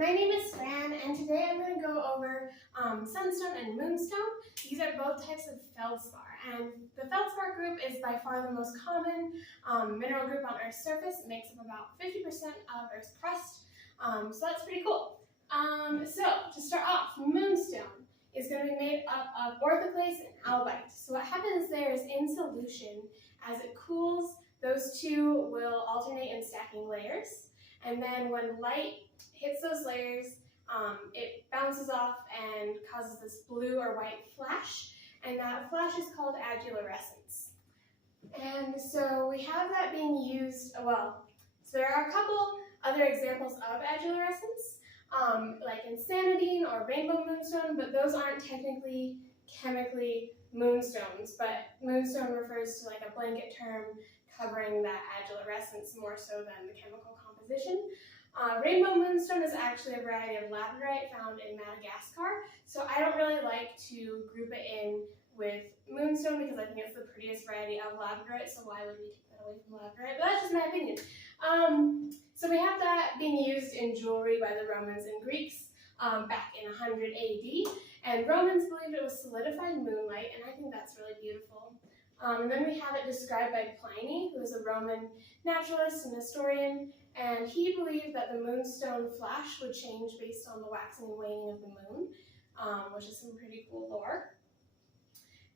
my name is Fran, and today I'm going to go over sunstone and moonstone. These are both types of feldspar, and the feldspar group is by far the most common mineral group on Earth's surface. It makes up about 50% of Earth's crust, so that's pretty cool. So to start off, moonstone is going to be made up of orthoclase and albite. So what happens there is in solution, as it cools, those two will alternate in stacking layers. And then when light hits those layers, it bounces off and causes this blue or white flash, and that flash is called adularescence. And so we have that being used, so there are a couple other examples of adularescence, like insanidine or rainbow moonstone, but those aren't technically chemically moonstones, but moonstone refers to like a blanket term covering that adularescence more so than the chemical composition. Rainbow moonstone is actually a variety of labradorite found in Madagascar, so I don't really like to group it in with moonstone because I think it's the prettiest variety of labradorite, so why would we take that away from labradorite? But that's just my opinion. So we have that being used in jewelry by the Romans and Greeks back in 100 AD, and Romans believed it was solidified moonlight, and I think that's really beautiful. And then we have it described by Pliny, who was a Roman naturalist and historian, and he believed that the moonstone flash would change based on the waxing and waning of the moon, which is some pretty cool lore.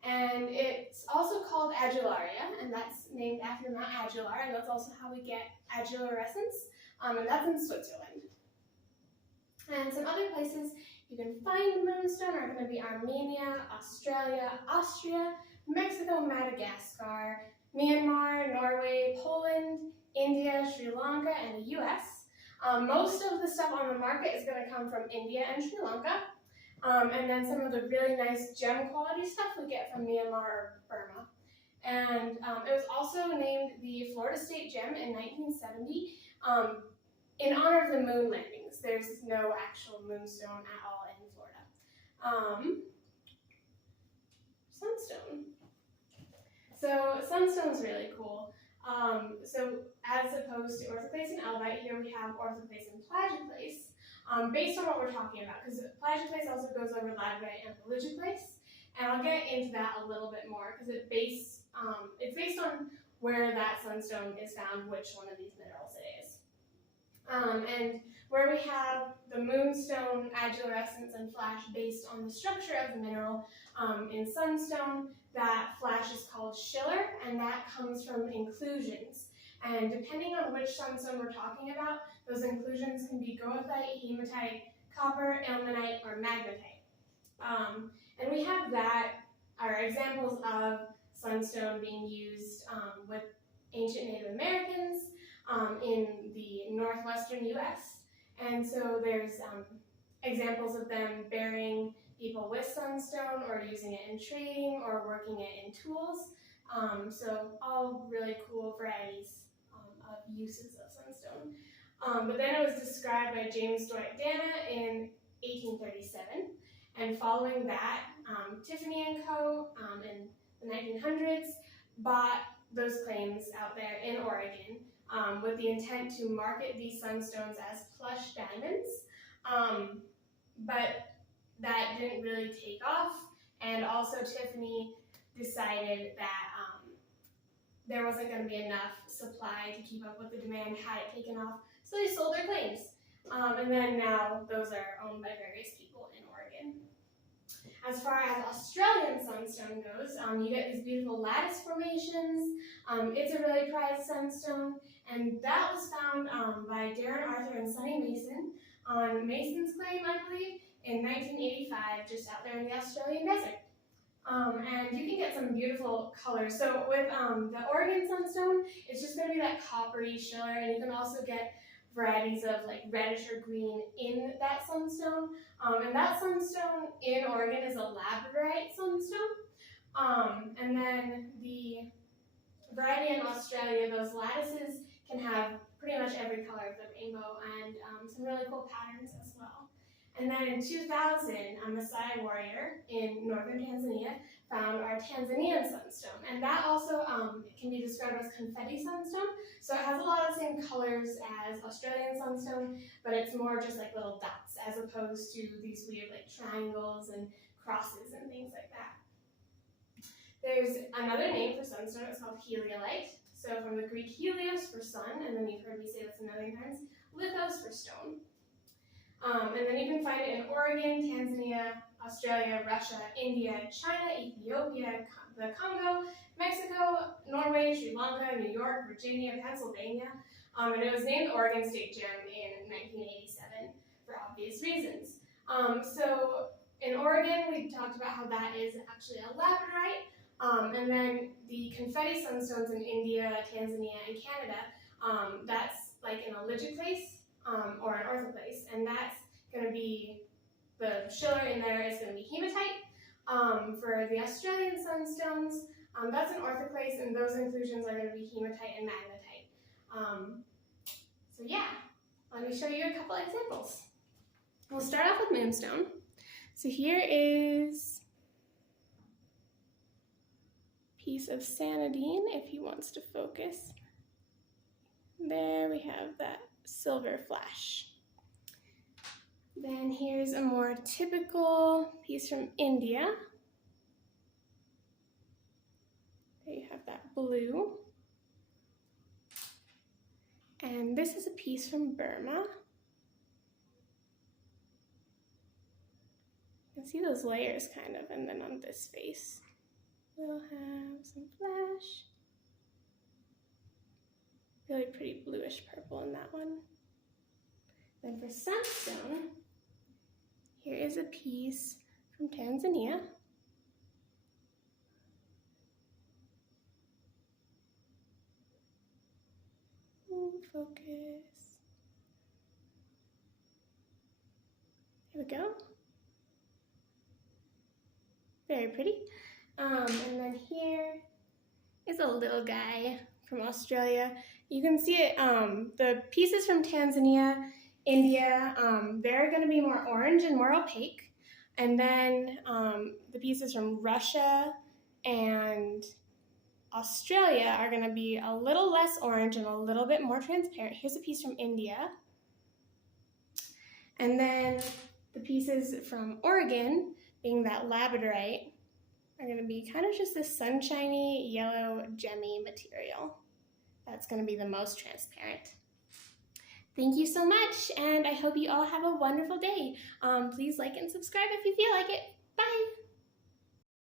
And it's also called adularia, and that's named after Mount Adular, and that's also how we get adularescence, and that's in Switzerland. And some other places you can find moonstone are going to be Armenia, Australia, Austria, Mexico, Madagascar, Myanmar, Norway, Poland, India, Sri Lanka, and the US. Most of the stuff on the market is going to come from India and Sri Lanka. And then some of the really nice gem quality stuff we get from Myanmar or Burma. And it was also named the Florida State Gem in 1970 in honor of the moon landings. There's no actual moonstone at all in Florida. Sunstone. So sunstone's really cool. So as opposed to orthoclase and albite, here we have orthoclase and plagioclase, based on what we're talking about, because plagioclase also goes over labradorite and plagioclase, and I'll get into that a little bit more because it's based on where that sunstone is found, which one of these minerals it is. And where we have the moonstone, adularescence, and flash based on the structure of the mineral, in sunstone, that flash is called schiller, and that comes from inclusions. And depending on which sunstone we're talking about, those inclusions can be goethite, hematite, copper, ilmenite, or magnetite. And we have that, are examples of sunstone being used with ancient Native Americans in the northwestern US. And so there's examples of them burying people with sunstone or using it in trading or working it in tools. So all really cool varieties of uses of sunstone. But then it was described by James Dwight Dana in 1837. And following that, Tiffany & Co. In the 1900s bought those claims out there in Oregon with the intent to market these sunstones as plush diamonds. But that didn't really take off, and also Tiffany decided that there wasn't going to be enough supply to keep up with the demand had it taken off, so they sold their claims. And then now those are owned by various people in Oregon. As far as Australian sunstone goes, you get these beautiful lattice formations. It's a really prized sunstone, and that was found by Darren Arthur and Sonny Mason on Mason's claim, I believe, in 1985, just out there in the Australian desert. And you can get some beautiful colors. So with the Oregon sunstone, it's just going to be that coppery schiller, and you can also get varieties of like reddish or green in that sunstone. And that sunstone in Oregon is a labradorite sunstone. And then the variety in Australia, those lattices can have pretty much every color of the rainbow and some really cool patterns as well. And then in 2000, a Maasai warrior in northern Tanzania found our Tanzanian sunstone. And that also can be described as confetti sunstone. So it has a lot of the same colors as Australian sunstone, but it's more just like little dots as opposed to these weird like triangles and crosses and things like that. There's another name for sunstone, it's called heliolite. So from the Greek helios for sun, and then you've heard me say this a million times, lithos for stone. And then you can find it in Oregon, Tanzania, Australia, Russia, India, China, Ethiopia, the Congo, Mexico, Norway, Sri Lanka, New York, Virginia, Pennsylvania. And it was named Oregon State Gem in 1987 for obvious reasons. So in Oregon, we talked about how that is actually a labradorite. And then the confetti sunstones in India, Tanzania, and Canada, that's like an oligoclase or an orthoclase, and that's going to be, the schiller in there is going to be hematite. For the Australian sunstones, that's an orthoclase, and those inclusions are going to be hematite and magnetite. So yeah, let me show you a couple examples. We'll start off with moonstone. So here is piece of sanidine, if he wants to focus. There we have that silver flash. Then here's a more typical piece from India. There you have that blue. And this is a piece from Burma. You can see those layers kind of, and then on this face, we'll have some flash. Really pretty bluish purple in that one. Then for sunstone, here is a piece from Tanzania. Focus. Here we go. Very pretty. And then here is a little guy from Australia. You can see it, the pieces from Tanzania, India, they're going to be more orange and more opaque. And then the pieces from Russia and Australia are going to be a little less orange and a little bit more transparent. Here's a piece from India. And then the pieces from Oregon, being that labradorite, are going to be kind of just this sunshiny, yellow, gemmy material. That's going to be the most transparent. Thank you so much, and I hope you all have a wonderful day. Please like and subscribe if you feel like it. Bye!